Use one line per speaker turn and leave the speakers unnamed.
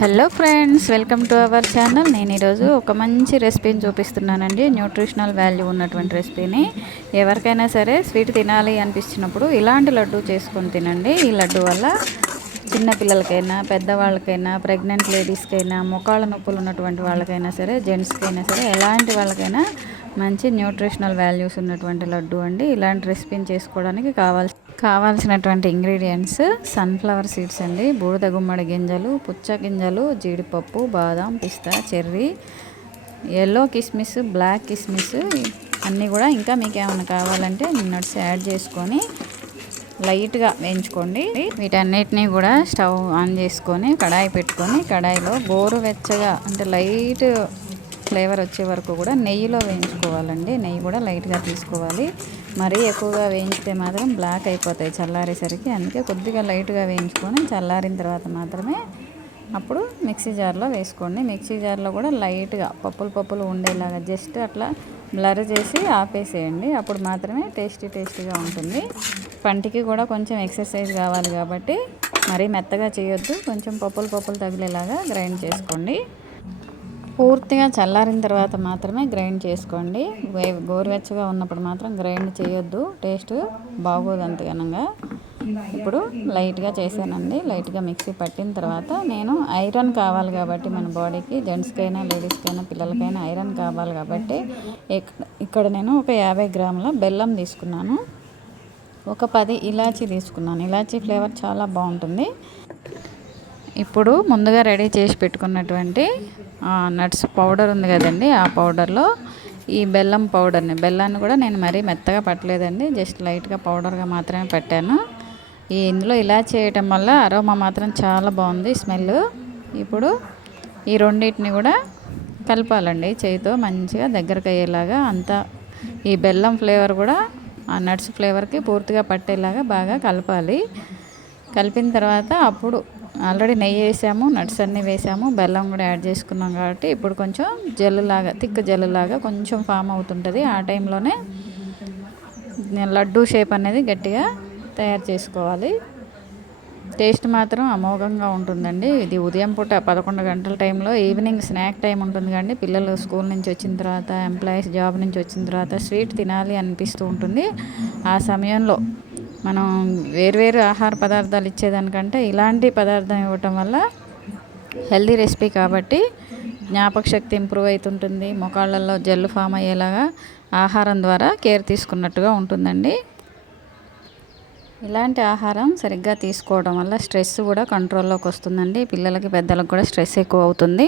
Hello friends welcome to our channel. నేను ఈరోజు ఒక మంచి రెసిపీని చూపిస్తున్నానండి. న్యూట్రిషనల్ వాల్యూ ఉన్నటువంటి రెసిపీని. ఎవరికైనా సరే స్వీట్ తినాలి అనిపించినప్పుడు ఇలాంటి లడ్డు చేసుకొని తినండి. ఈ లడ్డు వల్ల చిన్నపిల్లలకైనా పెద్దవాళ్ళకైనా ప్రెగ్నెంట్ లేడీస్కైనా మొకాళ్ళ నొప్పులు ఉన్నటువంటి వాళ్ళకైనా సరే జెంట్స్కైనా సరే ఎలాంటి వాళ్ళకైనా మంచి న్యూట్రిషనల్ వాల్యూస్ ఉన్నటువంటి లడ్డు అండి. ఇలాంటి రెసిపీని చేసుకోవడానికి కావాల్సి కావాల్సినటువంటి ఇంగ్రీడియంట్స్ సన్ఫ్లవర్ సీడ్స్ అండి. బూడిద గుమ్మడి గింజలు పుచ్చ గింజలు జీడిపప్పు బాదం పిస్తా చెర్రీ ఎల్లో కిస్మిస్ బ్లాక్ కిస్మిస్ అన్నీ కూడా ఇంకా మీకు ఏమైనా కావాలంటే నట్స్ యాడ్ చేసుకొని లైట్గా వేయించుకోండి. వీటన్నిటిని కూడా స్టవ్ ఆన్ చేసుకొని కడాయి పెట్టుకొని కడాయిలో గోరువెచ్చగా అంటే లైట్ ఫ్లేవర్ వచ్చే వరకు కూడా నెయ్యిలో వేయించుకోవాలండి. నెయ్యి కూడా లైట్గా తీసుకోవాలి. మరీ ఎక్కువగా వేయించితే మాత్రం బ్లాక్ అయిపోతాయి చల్లారేసరికి. అందుకే కొద్దిగా లైట్గా వేయించుకొని చల్లారిన తర్వాత మాత్రమే అప్పుడు మిక్సీ జార్లో వేసుకోండి. మిక్సీ జార్లో కూడా లైట్గా పప్పులు పప్పులు ఉండేలాగా జస్ట్ అట్లా బ్లర్ చేసి ఆపేసేయండి. అప్పుడు మాత్రమే టేస్టీ టేస్టీగా ఉంటుంది. పంటికి కూడా కొంచెం ఎక్సర్సైజ్ కావాలి కాబట్టి మరీ మెత్తగా చేయొద్దు. కొంచెం పప్పులు పప్పులు తగిలేలాగా గ్రైండ్ చేసుకోండి. పూర్తిగా చల్లారిన తర్వాత మాత్రమే గ్రైండ్ చేసుకోండి. గోరువెచ్చగా ఉన్నప్పుడు మాత్రం గ్రైండ్ చేయొద్దు. టేస్ట్ బాగోదు అంతగనంగా ఇప్పుడు లైట్గా చేశానండి. లైట్గా మిక్సీ పట్టిన తర్వాత నేను ఐరన్ కావాలి కాబట్టి మన బాడీకి జెంట్స్కైనా లేడీస్కైనా పిల్లలకైనా ఐరన్ కావాలి కాబట్టి ఇక్కడ నేను ఒక యాభై గ్రాముల బెల్లం తీసుకున్నాను. ఒక పది ఇలాచీ తీసుకున్నాను. ఇలాచీ ఫ్లేవర్ చాలా బాగుంటుంది. ఇప్పుడు ముందుగా రెడీ చేసి పెట్టుకున్నటువంటి నట్స్ పౌడర్ ఉంది కదండి ఆ పౌడర్లో ఈ బెల్లం పౌడర్ని. బెల్లాన్ని కూడా నేను మరీ మెత్తగా పట్టలేదండి జస్ట్ లైట్గా పౌడర్గా మాత్రమే పెట్టాను. ఈ ఇందులో ఇలా చేయటం వల్ల అరోమా మాత్రం చాలా బాగుంది స్మెల్. ఇప్పుడు ఈ రెండింటిని కూడా కలపాలండి చేయితో మంచిగా దగ్గరకు అయ్యేలాగా అంతా ఈ బెల్లం ఫ్లేవర్ కూడా ఆ నట్స్ ఫ్లేవర్కి పూర్తిగా పట్టేలాగా బాగా కలపాలి. కలిపిన తర్వాత అప్పుడు ఆల్రెడీ నెయ్యి వేసాము నట్స్ అన్నీ వేసాము బెల్లం కూడా యాడ్ చేసుకున్నాం కాబట్టి ఇప్పుడు కొంచెం జల్లులాగా తిక్క జల్లులాగా కొంచెం ఫామ్ అవుతుంటుంది. ఆ టైంలోనే లడ్డూ షేప్ అనేది గట్టిగా తయారు చేసుకోవాలి. టేస్ట్ మాత్రం అమోఘంగా ఉంటుందండి. ఇది ఉదయం పూట పదకొండు గంటల టైంలో ఈవినింగ్ స్నాక్ టైం ఉంటుంది కానీ పిల్లలు స్కూల్ నుంచి వచ్చిన తర్వాత ఎంప్లాయీస్ జాబ్ నుంచి వచ్చిన తర్వాత స్వీట్ తినాలి అనిపిస్తూ ఉంటుంది. ఆ సమయంలో మనం వేరువేరు ఆహార పదార్థాలు ఇచ్చేదానికంటే ఇలాంటి పదార్థం ఇవ్వటం వల్ల హెల్దీ రెసిపీ కాబట్టి జ్ఞాపక శక్తి ఇంప్రూవ్ అవుతుంటుంది. మొకాళ్ళల్లో జల్లు ఫామ్ అయ్యేలాగా ఆహారం ద్వారా కేర్ తీసుకున్నట్టుగా ఉంటుందండి. ఇలాంటి ఆహారం సరిగ్గా తీసుకోవడం వల్ల స్ట్రెస్ కూడా కంట్రోల్లోకి వస్తుందండి. పిల్లలకి పెద్దలకు కూడా స్ట్రెస్ ఎక్కువ అవుతుంది.